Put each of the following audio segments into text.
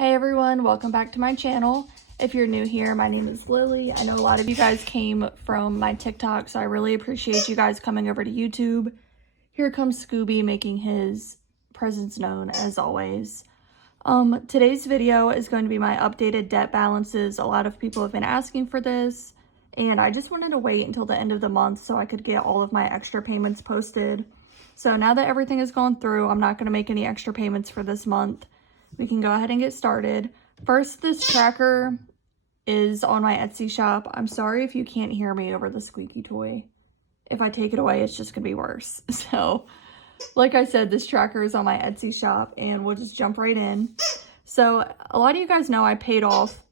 Hey everyone, welcome back to my channel. If you're new here, my name is Lily. I know a lot of you guys came from my TikTok, so I really appreciate you guys coming over to YouTube. Here comes Scooby making his presence known as always. Today's video is going to be my updated debt balances. A lot of people have been asking for this, and I just wanted to wait until the end of the month so I could get all of my extra payments posted. So now that everything has gone through, I'm not going to make any extra payments for this month. We can go ahead and get started. First, this tracker is on my Etsy shop. I'm sorry if you can't hear me over the squeaky toy. If I take it away, it's just gonna be worse. So, like I said, this tracker is on my Etsy shop and we'll just jump right in. So, a lot of you guys know I paid off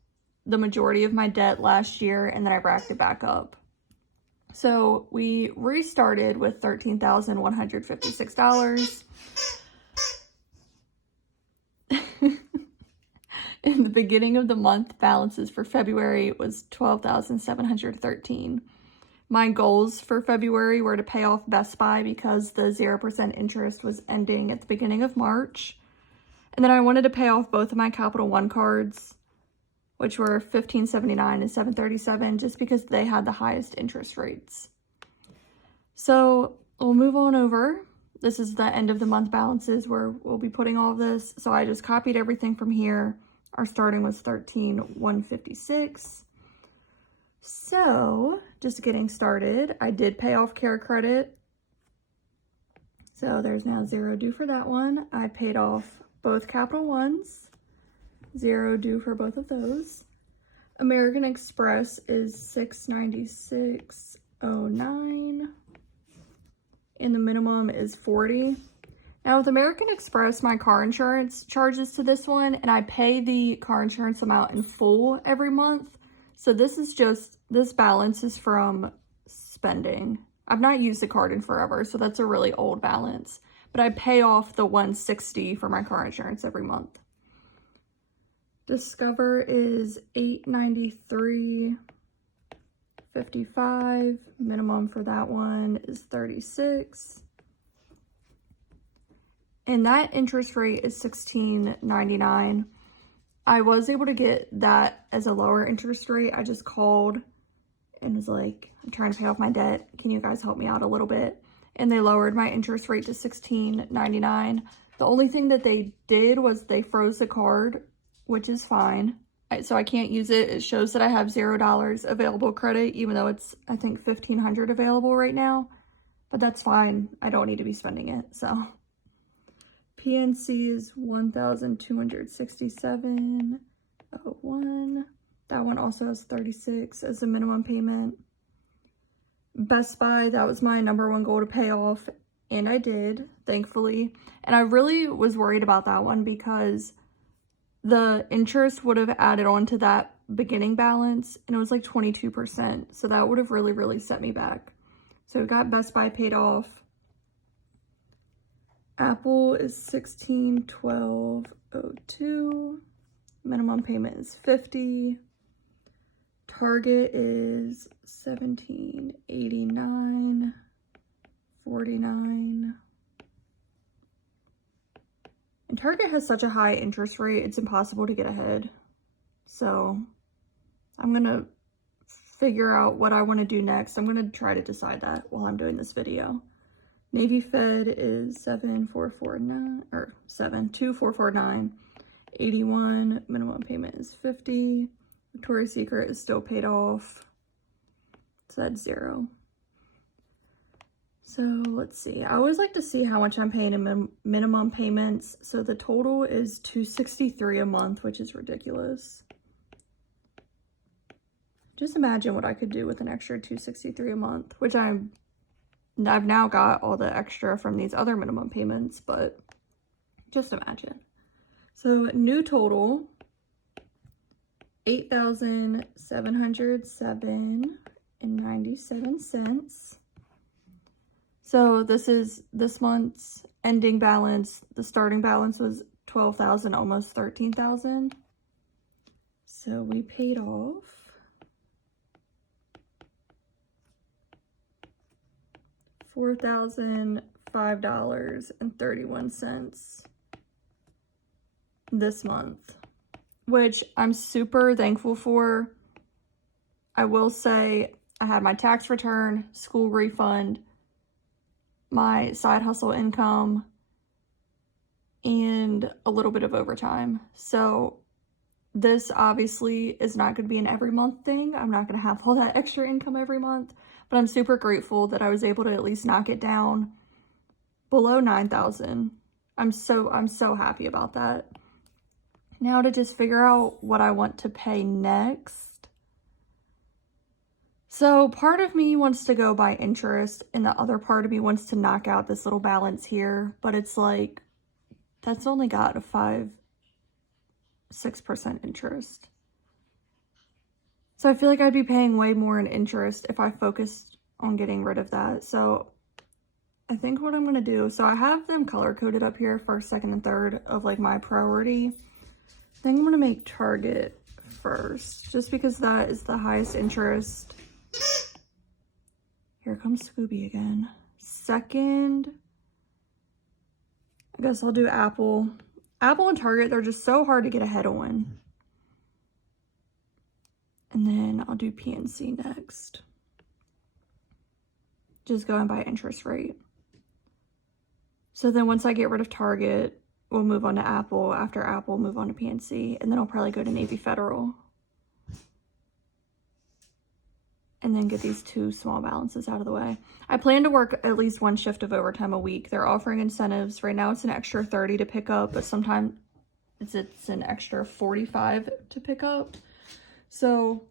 the majority of my debt last year and then I racked it back up. So, we restarted with $13,156. In the beginning of the month, balances for February was $12,713. My goals for February were to pay off Best Buy because the 0% interest was ending at the beginning of March. And then I wanted to pay off both of my Capital One cards, which were $15.79 and $7.37, just because they had the highest interest rates. So we'll move on over. This is the end of the month balances where we'll be putting all of this. So I just copied everything from here. Our starting was $13,156. So just getting started, I did pay off Care Credit. So there's now zero due for that one. I paid off both Capital Ones, zero due for both of those. American Express is $696.09. And the minimum is $40. Now with American Express, my car insurance charges to this one, and I pay the car insurance amount in full every month. So this balance is from spending. I've not used the card in forever, so that's a really old balance. But I pay off the $160 for my car insurance every month. Discover is $893.55. Minimum for that one is $36. And that interest rate is $16.99. I was able to get that as a lower interest rate. I just called and was like, I'm trying to pay off my debt. Can you guys help me out a little bit? And they lowered my interest rate to $16.99. The only thing that they did was they froze the card, which is fine. So I can't use it. It shows that I have $0 available credit, even though it's, I think, $1,500 available right now. But that's fine. I don't need to be spending it, so. PNC is $1,267.01. That one also has $36 as a minimum payment. Best Buy, that was my number one goal to pay off, and I did, thankfully. And I really was worried about that one because the interest would have added on to that beginning balance, and it was like 22%. So that would have really, really set me back. So we got Best Buy paid off. Apple is $1612.02. Minimum payment is $50. Target is $1789.49. And Target has such a high interest rate, it's impossible to get ahead. So I'm gonna figure out what I want to do next. I'm gonna try to decide that while I'm doing this video. Navy Fed is $72449.81. Minimum payment is $50. Victoria's Secret is still paid off, so that's $0. So let's see. I always like to see how much I'm paying in minimum payments. So the total is $263 a month, which is ridiculous. Just imagine what I could do with an extra $263 a month, which I've now got all the extra from these other minimum payments, but just imagine. So new total, $8,707.97. So this is this month's ending balance. The starting balance was $12,000, almost $13,000. So we paid off $4,005.31 this month. which I'm super thankful for. I will say I had my tax return, school refund, my side hustle income, and a little bit of overtime. So this obviously is not going to be an every month thing. I'm not going to have all that extra income every month, but I'm super grateful that I was able to at least knock it down below 9,000. I'm so happy about that. Now to just figure out what I want to pay next. So part of me wants to go by interest and the other part of me wants to knock out this little balance here, but it's like, that's only got a 6% interest. So I feel like I'd be paying way more in interest if I focused on getting rid of that. So I think what I'm going to do, so I have them color coded up here, first, second, and third of like my priority. I think I'm going to make Target first, just because that is the highest interest. Here comes Scooby again. Second, I guess I'll do Apple. Apple and Target, they're just so hard to get ahead on. And then I'll do PNC next. Just going by interest rate. So then once I get rid of Target, we'll move on to Apple. After Apple, move on to PNC. And then I'll probably go to Navy Federal. And then get these two small balances out of the way. I plan to work at least one shift of overtime a week. They're offering incentives. Right now it's an extra 30 to pick up, but sometimes it's an extra 45 to pick up. So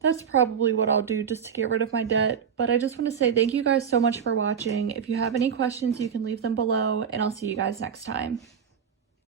that's probably what I'll do just to get rid of my debt. But I just want to say thank you guys so much for watching. If you have any questions, you can leave them below, and I'll see you guys next time.